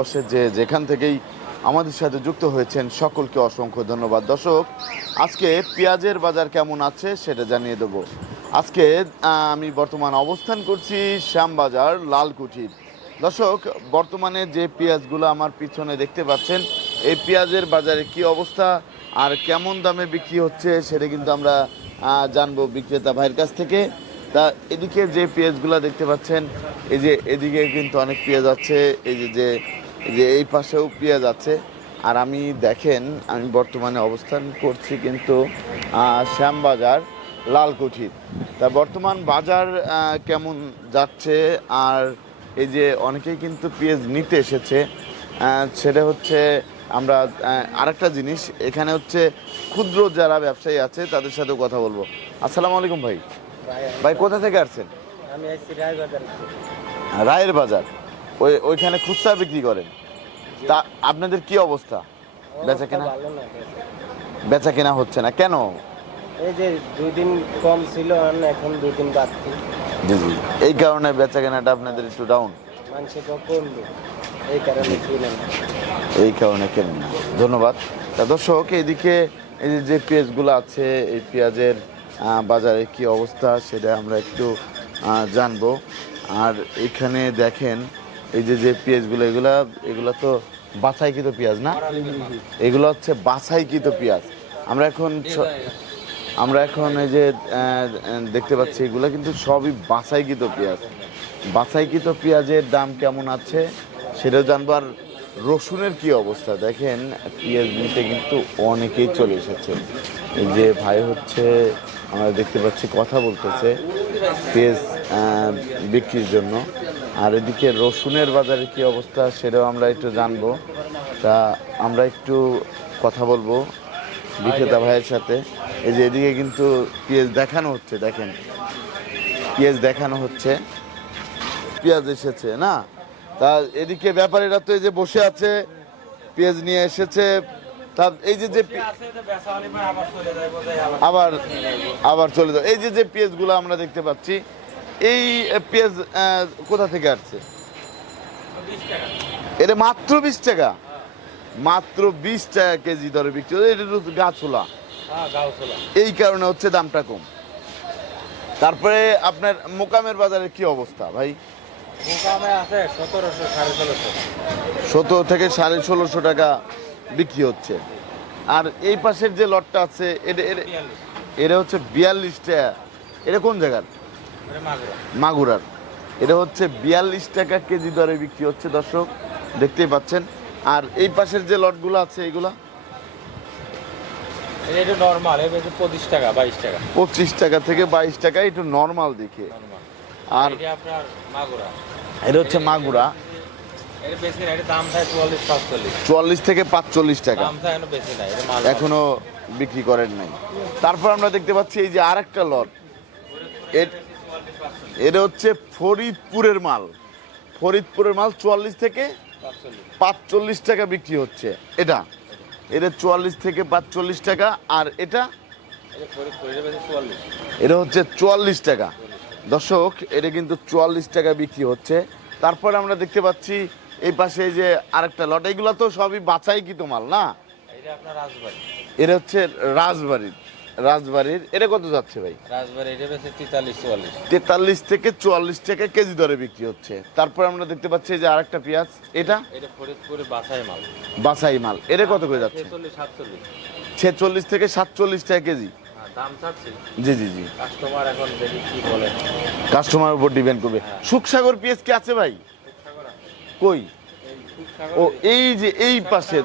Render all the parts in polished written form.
বসে যে যেখান থেকেই আমাদের সাথে যুক্ত হয়েছেন সকলকে অসংখ্য ধন্যবাদ। দর্শক, আজকে পেঁয়াজের বাজার কেমন আছে সেটা জানিয়ে দেব। আজকে আমি বর্তমান অবস্থান করছি শ্যামবাজার লালকুঠির। দর্শক, বর্তমানে যে পেঁয়াজগুলো আমার পিছনে দেখতে পাচ্ছেন, এই পেঁয়াজের বাজারে কি অবস্থা আর কেমন দামে বিক্রি হচ্ছে সেটা কিন্তু আমরা জানবো বিক্রেতা ভাইয়ের কাছ থেকে। তা এদিকে যে পেঁয়াজগুলো দেখতে পাচ্ছেন, এই যে এদিকে কিন্তু অনেক পেঁয়াজ আছে, এই যে এই পাশেও পেঁয়াজ আছে। আর আমি দেখেন, আমি বর্তমানে অবস্থান করছি কিন্তু শ্যামবাজার লালকুঠির। তা বর্তমান বাজার কেমন যাচ্ছে, আর এই যে অনেকেই কিন্তু পেঁয়াজ নিতে এসেছে, সেটা হচ্ছে আমরা আরেকটা জিনিস এখানে হচ্ছে ক্ষুদ্র যারা ব্যবসায়ী আছে তাদের সাথেও কথা বলবো। আসসালামু আলাইকুম ভাই। ভাই কোথা থেকে আসছেন? আমি আসছি রায়বাজার। রায়ের বাজার। ওইখানে খুচরা বিক্রি করেন? তা আপনাদের কি অবস্থা? বেচা কেনা? ভালো না, বেচা কেনা হচ্ছে না কেন? এই যে 2 দিন কম ছিল আর এখন 2 দিন বাড়তি। জি জি, এই কারণে বেচা কেনাটা আপনাদের একটু ডাউন। মানুষের কমবে, এই কারণে কিনে না। এই কারণে কেনেন না। ধন্যবাদ। তা দর্শক, এইদিকে এই যে পেঁয়াজগুলো আছে, এই পেঁয়াজের বাজারে কি অবস্থা সেটা আমরা একটু জানবো। আর এখানে দেখেন, এই যে পেঁয়াজগুলো, এগুলো তো বাছাইকৃত পেঁয়াজ না? এগুলো হচ্ছে বাছাইকৃত পেঁয়াজ। আমরা এখন এই যে দেখতে পাচ্ছি, এগুলো কিন্তু সবই বাছাইকৃত পেঁয়াজ। বাছাইকৃত পেঁয়াজের দাম কেমন আছে সেটাও জানবো। আর রসুনের কি অবস্থা দেখেন, পেঁয়াজ নিতে কিন্তু অনেকেই চলে এসেছে। এই যে ভাই হচ্ছে, আমরা দেখতে পাচ্ছি কথা বলতেছে পেঁয়াজ বিক্রির জন্য। আর এদিকে রসুনের বাজারে কি অবস্থা সেটাও আমরা একটু জানবো। তা আমরা একটু কথা বলবো বিক্রেতা ভাইয়ের সাথে। এই যে এদিকে কিন্তু পেঁয়াজ দেখানো হচ্ছে, দেখেন পেঁয়াজ দেখানো হচ্ছে, পেঁয়াজ এসেছে না? তা এদিকে ব্যাপারীরা তো এই যে বসে আছে, পেঁয়াজ নিয়ে এসেছে। তার এই যে আবার আবার চলে যাবে। এই যে পেঁয়াজগুলো আমরা দেখতে পাচ্ছি, এই পেঁয়াজ কোথা থেকে আসছে? এটা মাত্র 20 টাকা, মাত্র 20 টাকা কেজি দরে বিক্রি হচ্ছে। এটা তো গাছওয়ালা, এই কারণে হচ্ছে দামটা কম। তারপরে আপনার মোকামের বাজারে কি অবস্থা ভাই? মোকামে আছে 1700 1650। 17 থেকে 1650 টাকা বিক্রি হচ্ছে। আর এই পাশের যে লটটা আছে, এটা হচ্ছে 42 টাকা। এটা কোন জায়গার? মাগুরার। এটা হচ্ছে 42 টাকা কেজি দরে বিক্রি হচ্ছে। দর্শক দেখতেই পাচ্ছেন। আর এই পাশের যে লটগুলো আছে, এগুলা এটা নরমাল, এটা 25 টাকা 22 টাকা। 25 টাকা থেকে 22 টাকা, একটু নর্মাল দেখে। আর এটা আপনার মাগুরা, এটা হচ্ছে মাগুরা। এটা বেশি না, এটা দাম থাকে 44 45। 44 থেকে 45 টাকা। দাম থাকে এখনো বেশি না, এটা মাল এখনো বিক্রি করেন নাই। তারপর আমরা দেখতে পাচ্ছি এই যে আরেকটা লট, এটা হচ্ছে ফরিদপুরের মাল। ফরিদপুরের মাল 44 থেকে 45 টাকা বিক্রি হচ্ছে। এটা 44 থেকে 45 টাকা। আর এটা হচ্ছে 44 টাকা। দর্শক, এটা কিন্তু 44 টাকা বিক্রি হচ্ছে। তারপর আমরা দেখতে পাচ্ছি এই পাশে এই যে আরেকটা লট, এগুলো তো সবই বাছাইকৃত মাল না? এটা হচ্ছে রাজবাড়ির। এটা কত যাচ্ছে ভাই? রাজবাড়ি এটা বেশি 43 44। 43 থেকে 44 টাকা কেজি দরে বিক্রি হচ্ছে। তারপর আমরা দেখতে পাচ্ছি যে আরেকটা পেঁয়াজ, এটা ফরিদপুরের বাছাই মাল। এটা কত করে যাচ্ছে? 46 থেকে 47 টাকা কেজি দাম চাচ্ছি। জি জি জি, কাস্টমার এখন দেখি কি বলে, কাস্টমার উপর ডিপেন্ড করবে। সুখসাগর পেঁয়াজ কি আছে ভাই? কই? ও এই যে এই পাশে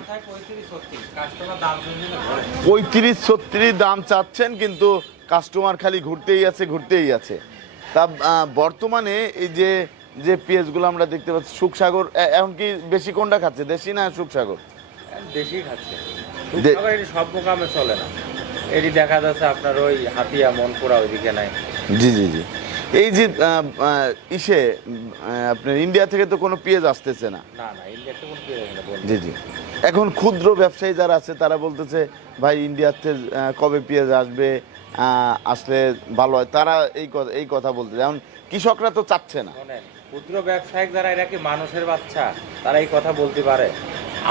35-36 দাম চাচ্ছেন, কিন্তু কাস্টমার খালি ঘুরতেই আছে। তা বর্তমানে এই যে পেঁয়াজগুলো আমরা দেখতে পাচ্ছি, সুখসাগর এখন কি বেশি কোনটা খাচ্ছে, দেশি না সুখসাগর? দেশি খাচ্ছে। এটি সব মোকামে চলে না, এটি দেখা যাচ্ছে আপনার ওই হাতিয়া মনপুরা ওইদিকে নাই। জি জি জি, এই যে আপনার ইন্ডিয়া থেকে তো কোনো পেঁয়াজ আসতেছে না। ইন্ডিয়া থেকে কোনো পেঁয়াজ না। জি জি, এখন ক্ষুদ্র ব্যবসায়ী যারা আছে তারা বলতেছে ভাই ইন্ডিয়াতে কবে পেঁয়াজ আসবে, আসলে ভালো হয়। তারা এই কথা বলতেছে। এখন কৃষকরা তো চাচ্ছে না। ক্ষুদ্র ব্যবসায়িক যারা, এরা কি মানুষের বাচ্চা? তারা এই কথা বলতে পারে?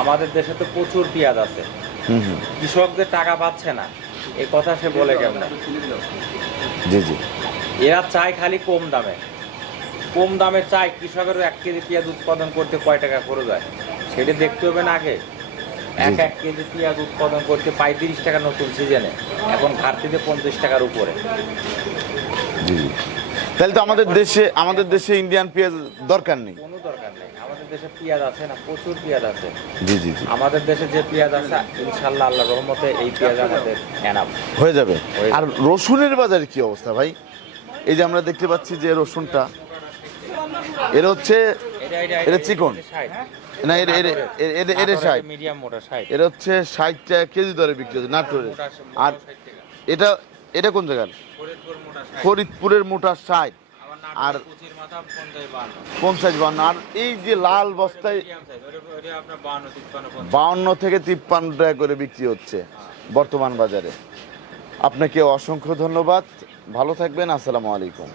আমাদের দেশে তো প্রচুর পেঁয়াজ আছে, হুম হুম, কৃষকদের টাকা পাচ্ছে না, এই কথা সে বলে কেমন? জি জি, এরা চায় খালি কম দামে, কম দামে চায়। কৃষকের 1 কেজি পেঁয়াজ উৎপাদন করতে কয় টাকা খরচ হয় সেটা দেখতে হবে না আগে? এক জি। 1 কেজি পেঁয়াজ উৎপাদন করতে 35 টাকা নতুন সিজনে, এখন ঘাটতিতে 50 টাকার উপরে। জি জি। তাহলে তো আমাদের দেশে ইন্ডিয়ান পেঁয়াজ দরকার নেই। কোনো দরকার নেই, আমাদের দেশে পেঁয়াজ আছে না, প্রচুর পেঁয়াজ আছে। জি জি জি, আমাদের দেশে যে পেঁয়াজ আছে ইনশাল্লাহ আল্লাহ রহমতে এই পেঁয়াজ আমাদের এনাফ হয়ে যাবে। হয়ে আর রসুনের বাজারে কি অবস্থা ভাই? এই যে আমরা দেখতে পাচ্ছি যে রসুনটা, এর হচ্ছে, এটা চিকন না, এর 60, মিডিয়াম মোটা 60। এর হচ্ছে 60 টাকা কেজি দরে বিক্রি হচ্ছে নাটোরে। আর এটা এটা কোন জায়গার? ফরিদপুর মোটা 60, ফরিদপুরের মোটা 60, আবার আর নাটোরের কুচির মাথা 50 52। 50 52। আর এই যে লাল বস্তায় মিডিয়াম সাইজ, ওটা আপনার 52 53 50। 52 থেকে 53 টাকা করে বিক্রি হচ্ছে বর্তমান বাজারে। আপনাকে অসংখ্য ধন্যবাদ, ভালো থাকবেন, আসসালামু আলাইকুম।